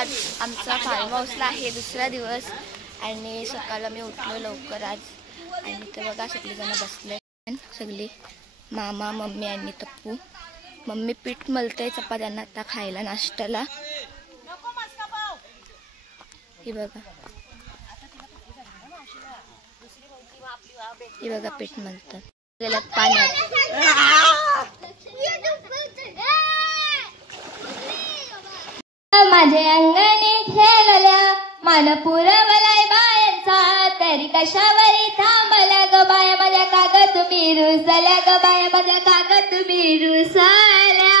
आज आमचा फार्म हाऊसला आहे दुसरा दिवस आणि सकाळला मी उठलो लवकर आज आणि ते बघा सगळीजण बसले सगळी मामा मम्मी आणि तप्पू. मम्मी पीठ मलते चपात्यांना आता खायला नाश्त्याला. हे बघा पीठ मलतात गेल्यात पाण्यात. माझे अंगणी खेळल्या मान पुरवलाय बायांचा तरी कशावरी थांबल्या ग बाया माझ्या कागद तुम्ही रुसल्या ग बाया माझ्या कागद तुम्ही रुसल्या.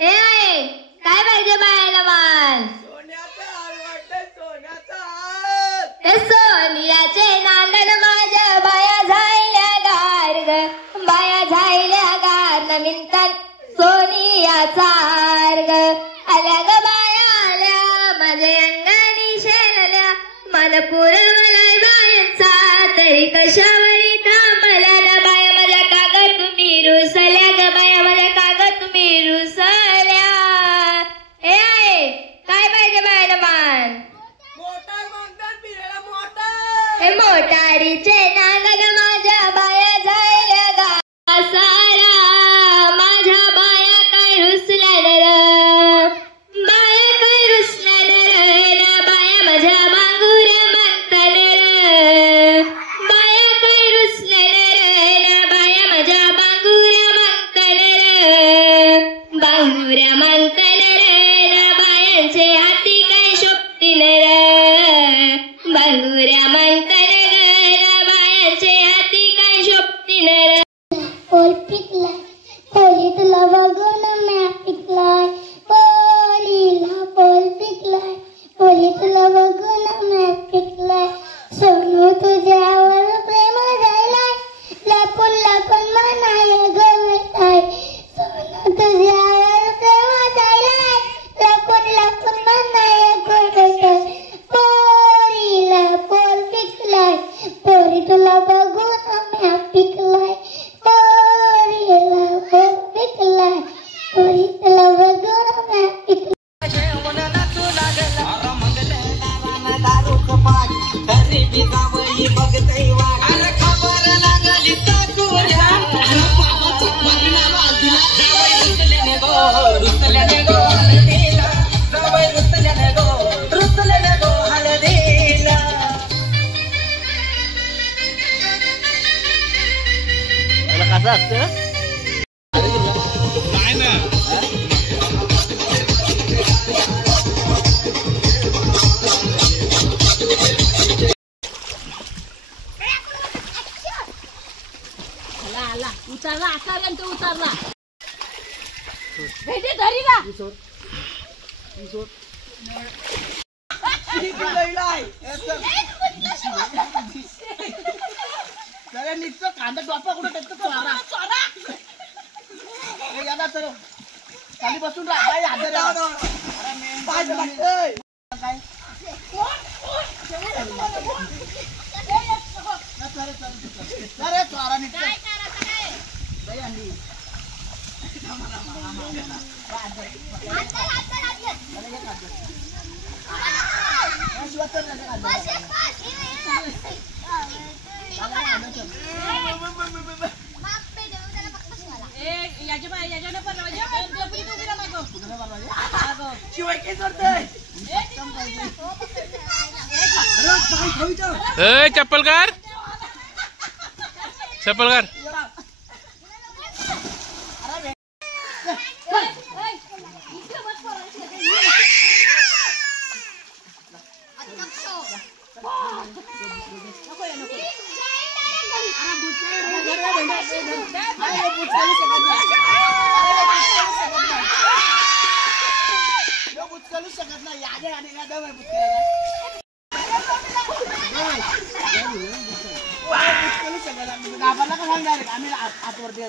ए काय पाहिजे बायाला मान सोनियाचे नांदन माझ्या बाया झायल्या गार ग बाया झायल्या गार नवीन तन सोनियाचा हार ग आल्या ग बाया आल्या माझे अंगणी शेलल्या मन पुरवलाय बायांचा तरी कशावरी थांबल्या ना बाया माझ्या कागद तुम्ही रुसल्या ग बाया माझ्या कागद तुम्ही रुसल्या. ए काय पाहिजे बायला मान मोटारीचे नांगण माझ्या बाया झायल्या गा सारा माझ्या बाया काय रुसल्या र बाया काय रुसल्या र बाया माझ्या बांगुऱ्या म्हणताल र बाया काय रुसल्या र बाया माझ्या बांगुऱ्या म्हणताल र बांगुऱ्या म्हणताल र बायांचे हाती काय शोभतील र बांगुऱ्या म्हणताल तुला बघून म्या पिकलाय पोलीला पोल पिकलाय पोली तुला बघून म्या पिकलाय सोनू तुझ्यावर प्रेम झालाय लपून लपून म्हणाय गवताय सोनू तुझ्यावर प्रेम झालाय लपून लपून म्हणाय गवताय पोरीला पोल पिकलाय पोरी तुला बघून म्या पिकलाय पोरीला पोल पिकलाय पोरी तुला बघून म्या पिकलाय. कसं असतं काय ना उतरला असा तो उतरला भेटे धरी ना नीटचं कांदा डोपा कुठं टाकतो चोरा याला तर खाली बसून राहा चोरा नीट चप्पलकार चप्पलकार आम्ही आतवरती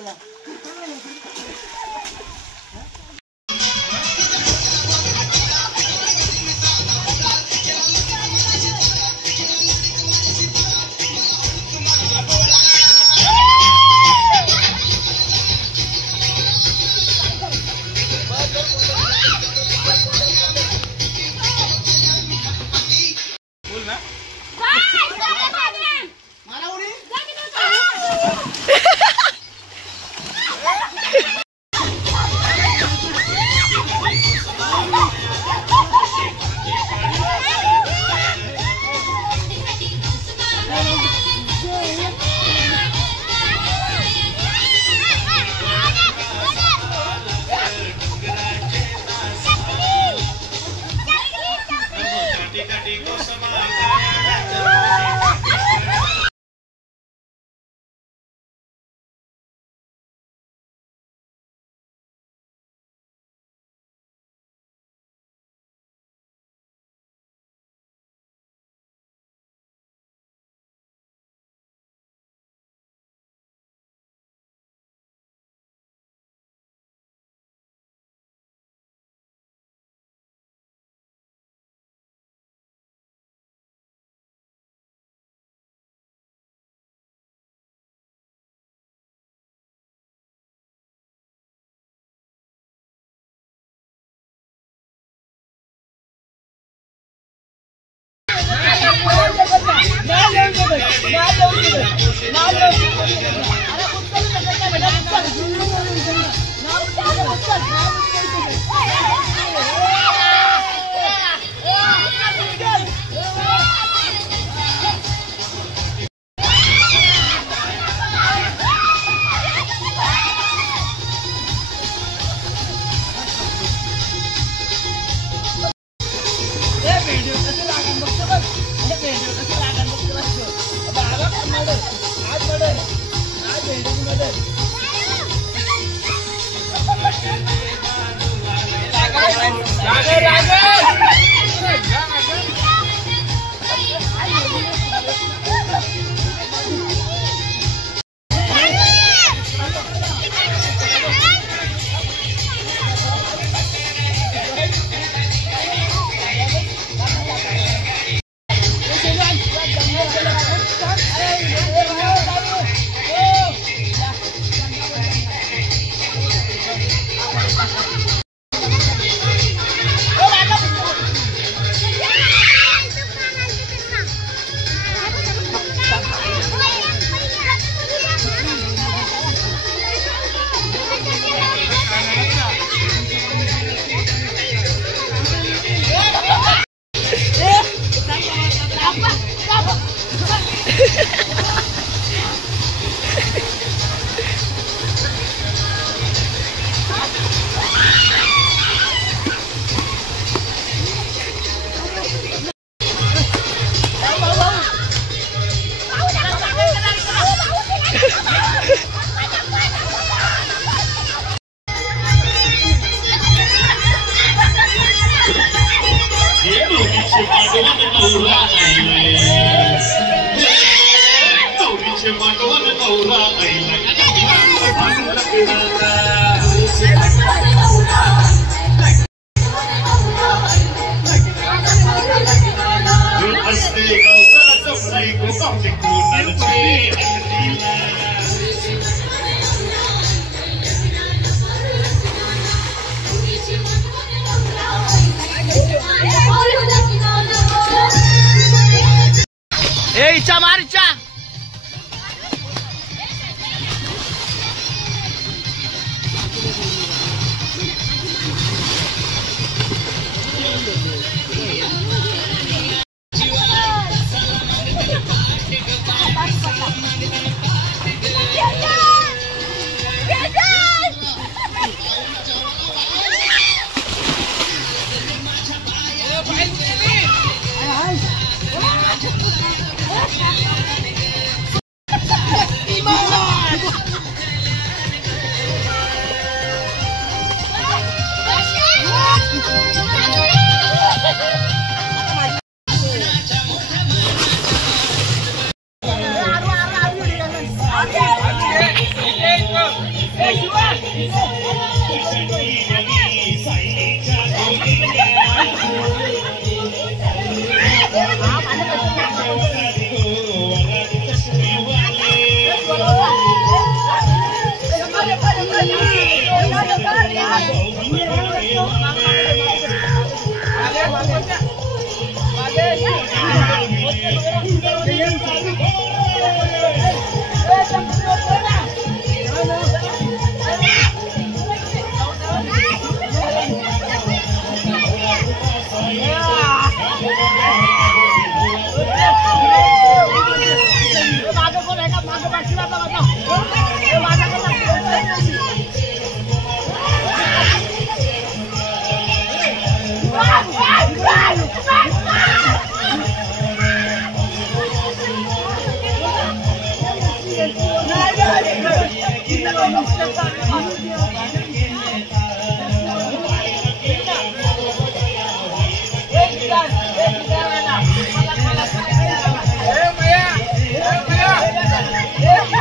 इच्छा मार इच्छा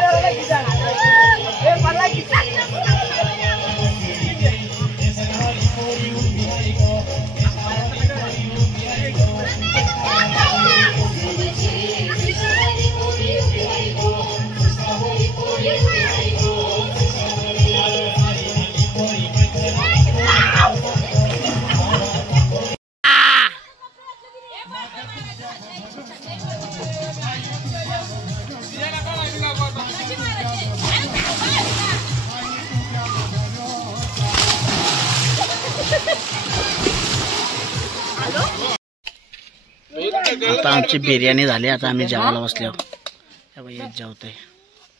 Yeah. आता आमची बिर्याणी झाली. आता आम्ही जेवायला बसलो. येत जेवतोय.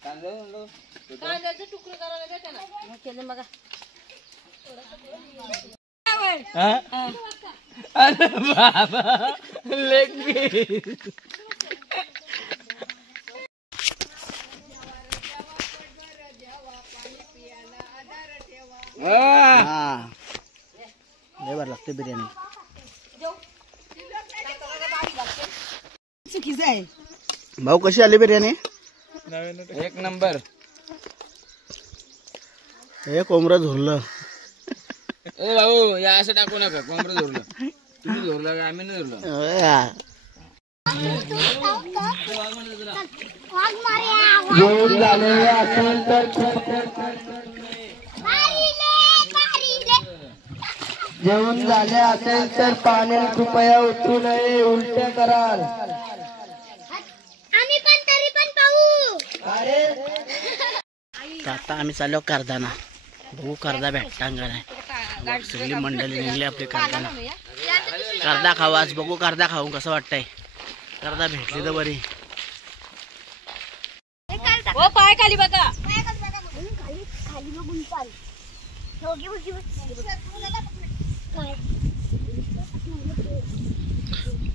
अरे बाबा लेबर लागते बिर्याणी. भाऊ कशी आली बिर्याणी? एक नंबर. हे कोंबडं झुरलं. ओ भाऊ या असं टाकू नका. कोंबडं झोरलं. तुम्ही झोरला का आम्ही नाही झोरलं. जेवण झाले असेल तर पाण्याने कृपया उतरू नये. उलट्या कराल. आम्ही पण तरी पण पाहू. आता आम्ही चाललो करदाना. बघू करदा भेटता का नाही. सगळी मंडळी निघली आपली करदाना. करदा खाऊ आज. बघू करदा खाऊ कसं वाटतंय. करदा भेटली तर बरी. हो पाय खाली बघा.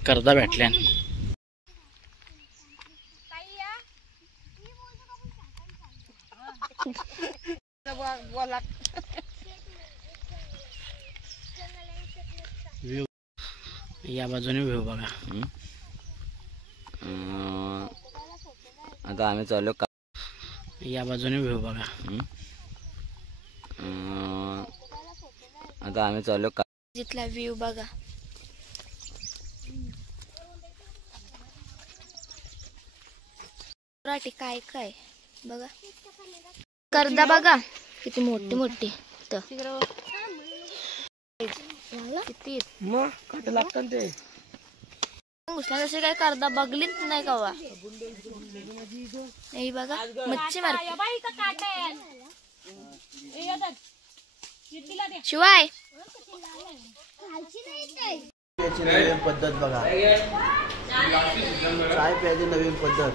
करदा भेटल्या. या बाजूने व्ह्यू बघा. आता आम्ही चाललो. या बाजूने व्ह्यू बघा. आता आम्ही चाललो. जिथला व्ह्यू बघा. काय काय बघा. करदा बघा किती मोठी मोठी. किती लागतात ते. घुसला तसे काय करदा बघलीच नाही कवा. नाही बघा मच्छी मार. शिवाय नवीन पद्धत बघा. चाय प्यायची नवीन पद्धत.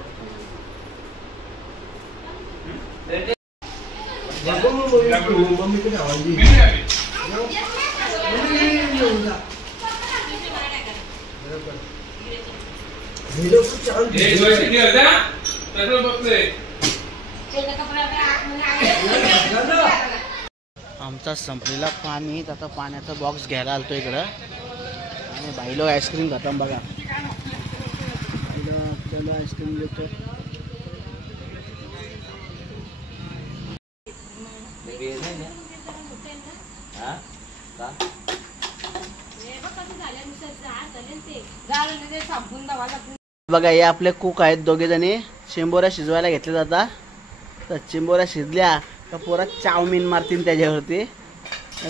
आमचा संपलेला पाणी. आता पाण्याचा बॉक्स घ्यायला आलतो इकडं. आणि बाईलो आईस्क्रीम खाता बघा. आपल्याला आईस्क्रीम देतो. बघा हे आपले कुक आहेत दोघे जणी. चिंबोऱ्या शिजवायला घेतल्या जातात. तर चिंबोऱ्या शिजल्या का पोरा चाऊमिन मारतील त्याच्यावरती.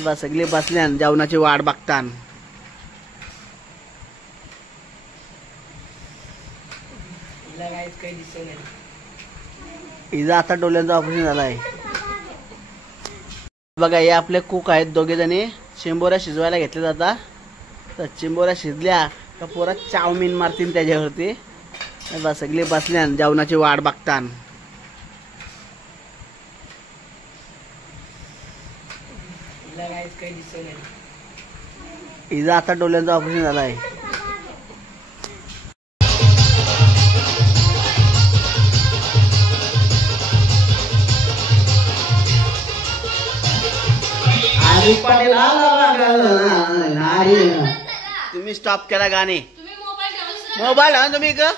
बस सगळे बसल्या जेवणाची वाट बघतान. हिचा आता डोळ्यांचं ऑपरेशन झालंय. बघा हे आपले कुक आहेत दोघे जणी. चिंबोऱ्या शिजवायला घेतल्या जातात. तर चिंबोऱ्या शिजल्या का पोरा चाऊमिन मारतील त्याच्यावरती. बस सगळे बसल्या जेवणाची वाट बघतान. हिचा आता डोळ्यांचं ऑपरेशन झालंय. तुम्ही स्टॉप केला गाणे. मोबाईल हा तुम्ही का.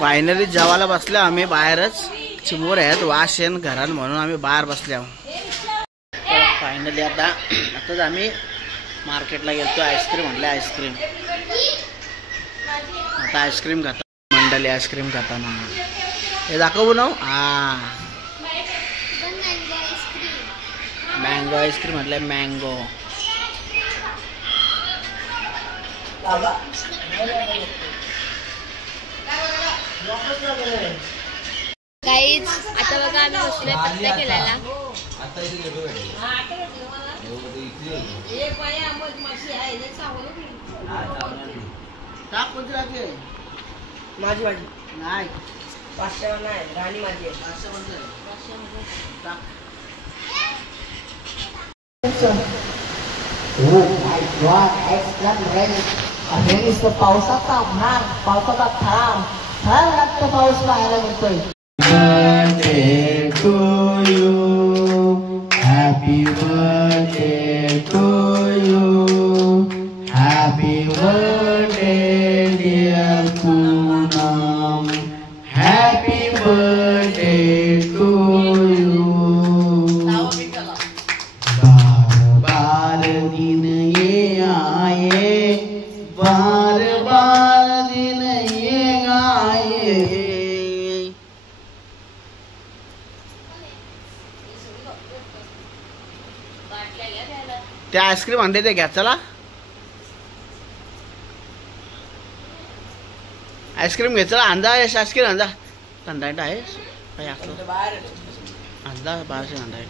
फायनली जेवायला बसले आम्ही बाहेरच. चिमूर आहेत वास येन घरात म्हणून आम्ही बाहेर बसले आहोत. फायनली आताच आम्ही मार्केटला गेलतो. आईस्क्रीम म्हटलं आईस्क्रीम. आता आईस्क्रीम खाता मंडळी. आईस्क्रीम खाताना हे दाखवू ना. हा मँगो आईस्क्रीम म्हटलं. मँगो गाईज आता बघा आम्ही बसलोय पत्ता केल्याला. माझी माझी नाही 500 नाही राणी माझी पावसाचा भाग पावसाचा थांब थांब लागतो. पाऊस पाहायला मिळतोय. Birthday to you happy birthday to you happy birthday dear Poonam happy birthday to you. बार बार दिन ये आए बार बार दिन ये आए. ते आईस्क्रीम आणले ते घ्या. चला आईस्क्रीम घे. चला अंदा यश आईस्क्रीम अंदा. अंदा आहे काय असलं अंदा बाहेरचे अंदा आहे.